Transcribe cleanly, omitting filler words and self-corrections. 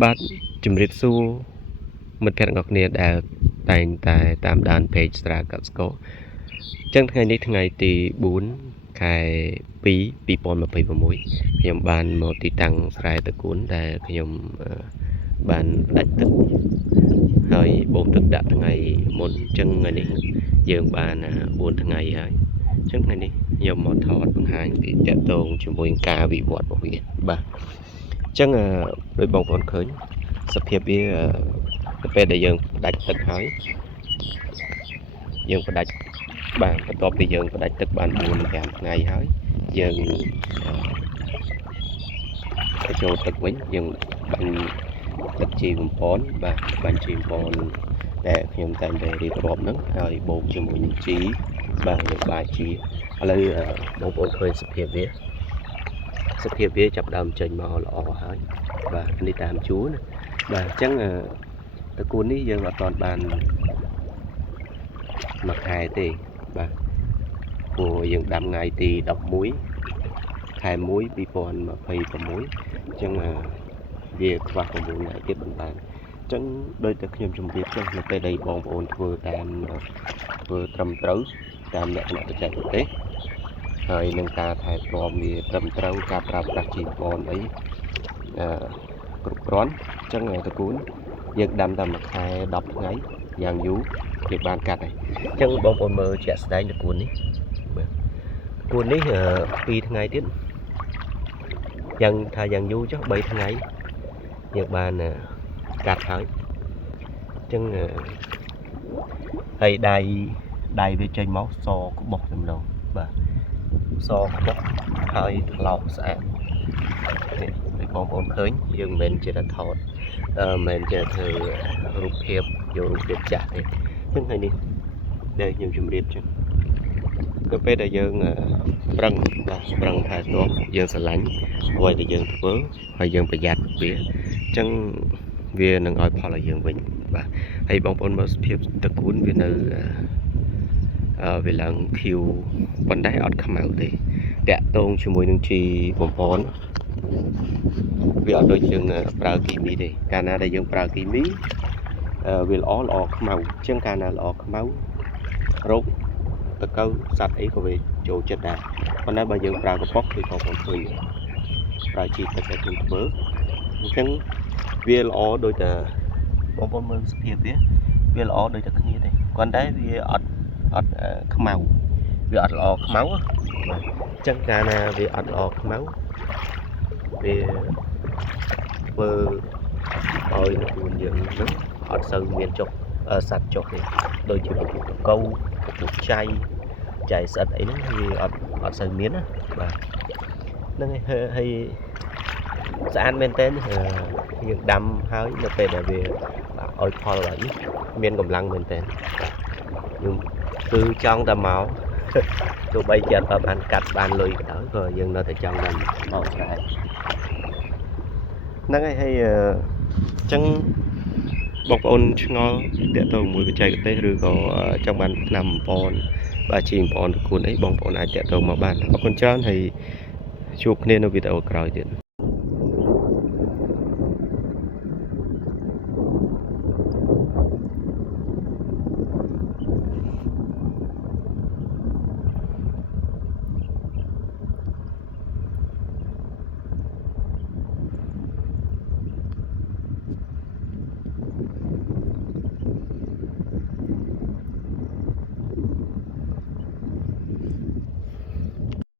បាទជំរាបសួរមិត្តភ័ក្តិទាំងអស់គ្នាដែលតែងតែតាមដាន page ស្រាកសិករអញ្ចឹងថ្ងៃនេះថ្ងៃទី4ខែ2 2026ខ្ញុំបានមកទីតាំងស្រែតកួនដែលខ្ញុំបានដាច់ទឹកហើយបូមទឹកដាក់ថ្ងៃមុនអញ្ចឹងថ្ងៃនេះយើងបាន4ថ្ងៃហើយអញ្ចឹងថ្ងៃនេះខ្ញុំមកថតបង្ហាញពីតកតងជាមួយការវិវត្តរបស់វាបាទអញ្ចឹងដោយបងប្អូនឃើញសភាពវាទៅពេលដែលយើងផ្ដាច់ទឹកហើយយើងផ្ដាច់បាទបន្ទាប់ពីយើងផ្ដាច់ទឹកបាន4-5ថ្ងៃហើយយើងទៅចូលទឹកវិញយើងបាញ់ទឹកជីបំពន់បាទបាញ់ជីបំពន់ដែលខ្ញុំតែងតែរៀបរាប់ហ្នឹងហើយបូកជាមួយនឹងជីបាទលើបាយជីឥឡូវបងប្អូនឃើញសភាពវាចាប់ដើមចេញមកល្អហើយបាទនេះតាមជួរណាបាទអញ្ចឹងតកួននេះយើងអត់ទាន់បានមួយខែទេបាទព្រោះយើងដាំថ្ងៃទី11ខែ1 2026អញ្ចឹងវាខ្វះ9ថ្ងៃទៀតមិនបានអញ្ចឹងដោយតែខ្ញុំជម្រាបចុះនៅពេលដែលបងប្អូនធ្វើត្រឹមត្រូវតាមលក្ខណៈបច្ចេកទេសហើយនឹងការថែទាំវាត្រឹមត្រូវការប្រើប្រាស់ជីវ៉នអីគ្រប់គ្រាន់អញ្ចឹងតកួនយើងដាំតែមួយខែ10ថ្ងៃយ៉ាងយូរវាបានកាត់ហើយអញ្ចឹងបងប្អូនមើលជាក់ស្ដែងតកួននេះបាទតកួននេះ2ថ្ងៃទៀតយ៉ាងថាយ៉ាងយូរចុះ3ថ្ងៃយើងបានកាត់ហើយអញ្ចឹងហើយដៃវាចេញមកសក្បុសតែម្ដងបាទសក្បុសហើយថ្លោកស្អាតនេះបងប្អូនឃើញយើងមិនមែនជាតែថតមិនមែនជាធ្វើរូបភាពយករូបភាពចាស់ទេអញ្ចឹងថ្ងៃនេះដែលខ្ញុំជម្រាបចឹងទៅពេលដែលយើងប្រឹងថែទាំយើងស្រឡាញ់អ្វីដែលយើងធ្វើហើយយើងប្រយ័ត្នវាអញ្ចឹងវានឹងឲ្យផលឲ្យយើងវិញបាទហើយបងប្អូនមើលសភាពតកួនវានៅវាឡើងខៀវប៉ុន្តែអត់ខ្មៅទេតាក់ទងជាមួយនឹងជីបំពន់វាអត់ដូចយើងប្រើគីមីទេកាលណាដែលយើងប្រើគីមីវាល្អខ្មៅអញ្ចឹងកាលណាល្អខ្មៅរោគតកៅសត្វអីក៏វាចូលចិត្តដែរប៉ុន្តែបើយើងប្រើកប៉ុកគឺបងប្អូនឃើញប្រើជីទឹកដែលខ្ញុំធ្វើអញ្ចឹងវាល្អដូចតែបងប្អូនមើលសភាពវាល្អដូចតែគ្នាទេប៉ុន្តែវាអត់ខ្មៅវាអត់ល្អខ្មៅបាទអញ្ចឹងកាលណាវាអត់ល្អខ្មៅវាធ្វើឲ្យតកួនយើងនឹងអត់សូវមានចុកសត្វចុកទេដូចជាពពុះតកៅពពុះចៃស្អិតអីហ្នឹងវាអត់សូវមានណាបាទហ្នឹងហើយស្អាតមែនតើយើងដាំហើយនៅពេលដែលវាឲ្យផលហើយមានកម្លាំងមែនតើខ្ញុំគឺចង់តែមកទោះបីជាអត់បានកាត់បានលុយក៏ដោយក៏យើងនៅតែចង់បានមកស្រែហ្នឹងហើយអញ្ចឹងបងប្អូនឆ្ងល់តាក់ទងមួយបច្ចេកទេសឬក៏ចង់បានថ្នាំបំពន់បាទជីបំពន់តកួនអីបងប្អូនអាចតាក់ទងមកបានអរគុណច្រើនហើយជួបគ្នានៅវីដេអូក្រោយទៀត